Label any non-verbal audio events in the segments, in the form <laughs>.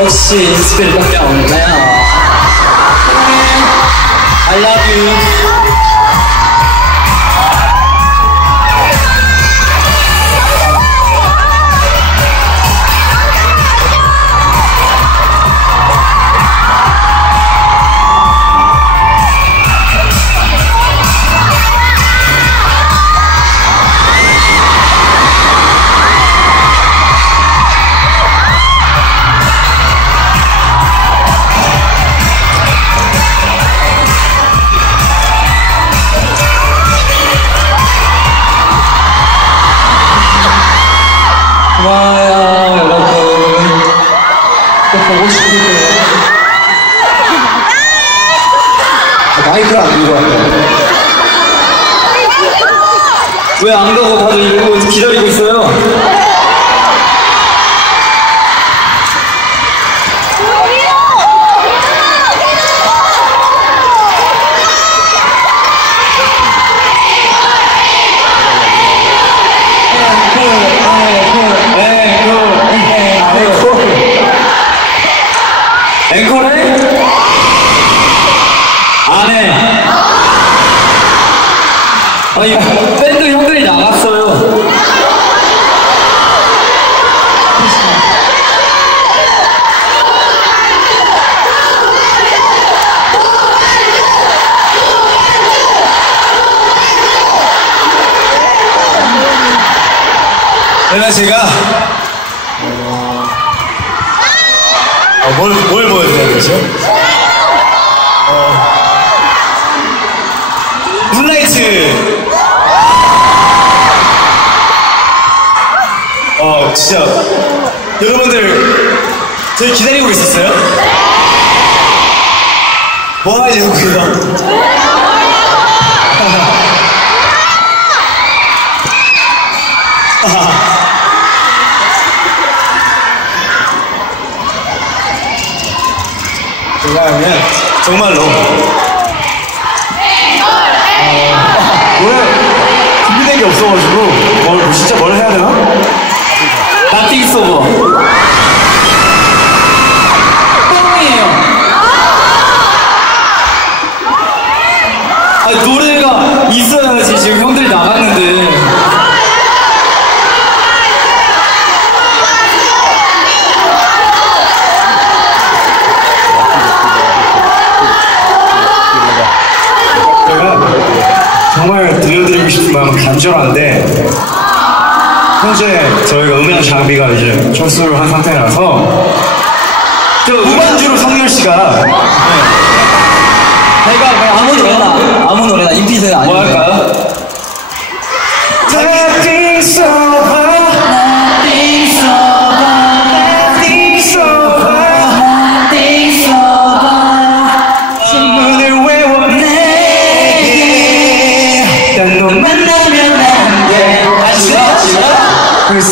역시 인스피리밖에 없네요. I love you. 고마워요, 여러분. 또 보고 싶은데요. 마이크를 안 들고 왔네. 왜안 가고 다들 이러고 기다리고 있어요? 안 해. 아니, 밴드 형들이 나갔어요. 그러면 제가 어, 뭘, 뭘 보여드려야 되죠? 문라이트 어 진짜. 여러분들 저희 기다리고 있었어요? 뭐 하지 거기서 왜냐하면 정말로 없어가지고 뭘 진짜 뭘 해야 되나? 나띵 소버. 간절한데 현재 저희가 음향 장비가 이제 철수를 한 상태라서 저 후반주로 성열 씨가 내가 그냥 아무 노래나, 아무 노래나, 인피드 아니면. 뭐 할까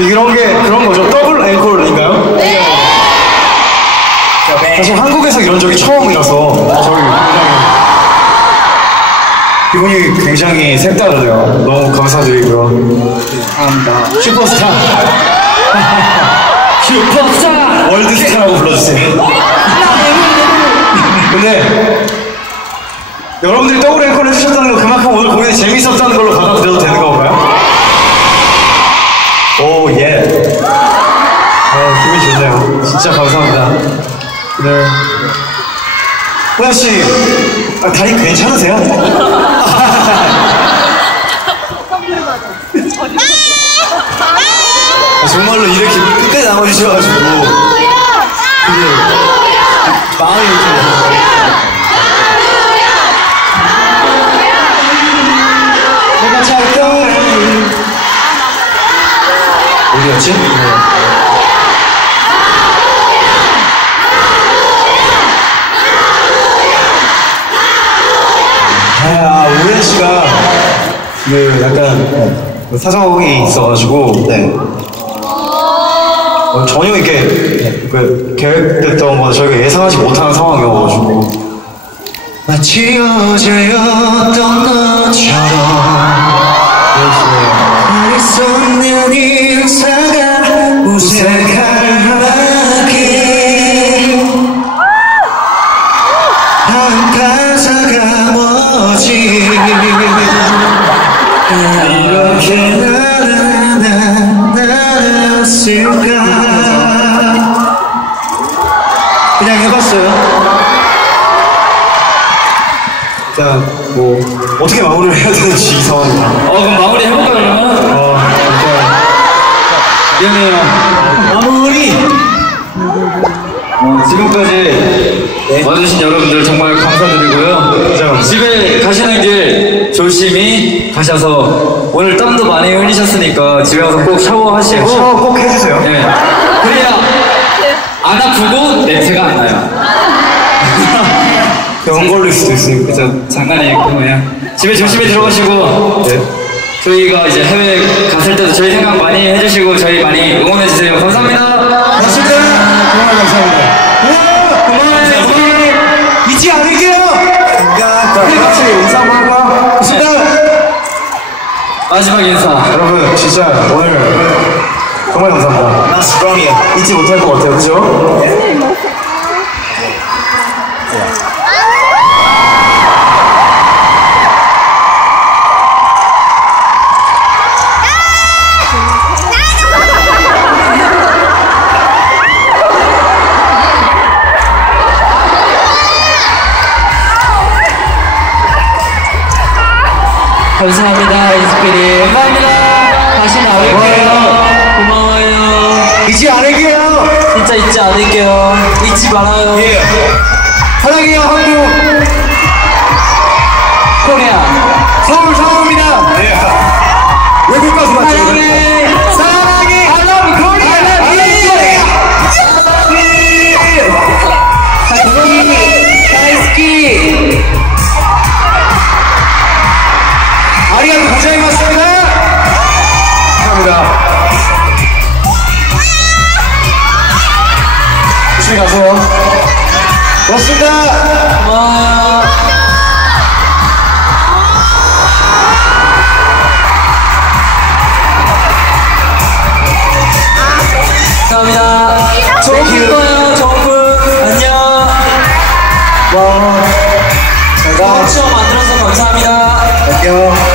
이런 게 그런 거죠. 더블 앵콜인가요? 네. 사실 한국에서 이런 적이 처음이라서 저희 굉장히 기분이 굉장히 색다르네요. 너무 감사드리고요. 감사합니다. 슈퍼스타, <laughs> 슈퍼스타! 월드스타라고 불러주세요. 근데 여러분들이 더블 앵콜 해주셨다는 거 그만큼 오늘 공연이 재밌었다는 걸로 받아들여도 되는 건가요? 진짜 감사합니다. 네. 호연 씨, 아, 다리 괜찮으세요? 아, 정말로 이렇게 끝까지 남아주셔가지고 되게 마음이 좀 내가 찾던 어디였지? 아, 우현 씨가 그 약간 그 사정이 있어가지고. 네. 어, 전혀 이렇게 그 계획됐던 거 저희가 예상하지 못하는 상황이어가지고. 마치 어제였던 것처럼 있었는 인사가 우색하 이렇게 나는 나였을까 그냥 해봤어요. 일단 뭐 어떻게 마무리를 해야 되는지 이 상황이다 어 그럼 마무리 해볼까요 그러면? 어 미안해요. 마무리! 어, 지금까지 와주신 여러분들 정말 감사드리고요. 그죠. 집에 가시는 길 조심히 가셔서 오늘 땀도 많이 흘리셨으니까 집에 가서 꼭 샤워하시고. 샤워 꼭 해주세요. 네. 그래야 안 아프고 냄새가 안 나요. <laughs> 병 걸릴 수도 있으니까. 그래서 장난이고 그냥 집에 조심히 들어가시고. 네. 저희가 이제 해외 갔을 때도 저희 생각 많이 해주시고 저희 많이 응원해주세요. 감사합니다 마지막 인사 여러분 진짜 오늘 정말 감사합니다 나 스트롱이야. 잊지 못할 것 같아요 그죠? 감사합니다 인스피리 감사합니다. 다시 나올게요. 고마워요. 잊지 않을게요. 진짜 잊지 않을게요. 잊지 말아요. 사랑해요 한국 코리아. 서울 사랑합니다. 네. 외국 가수 맞죠? 사랑해 가세요 고맙습니다. 감사합니다. 좋은 꿈 꿔요 좋은 꿈 안녕. 와 다음 추억 만들어서 감사합니다. 안녕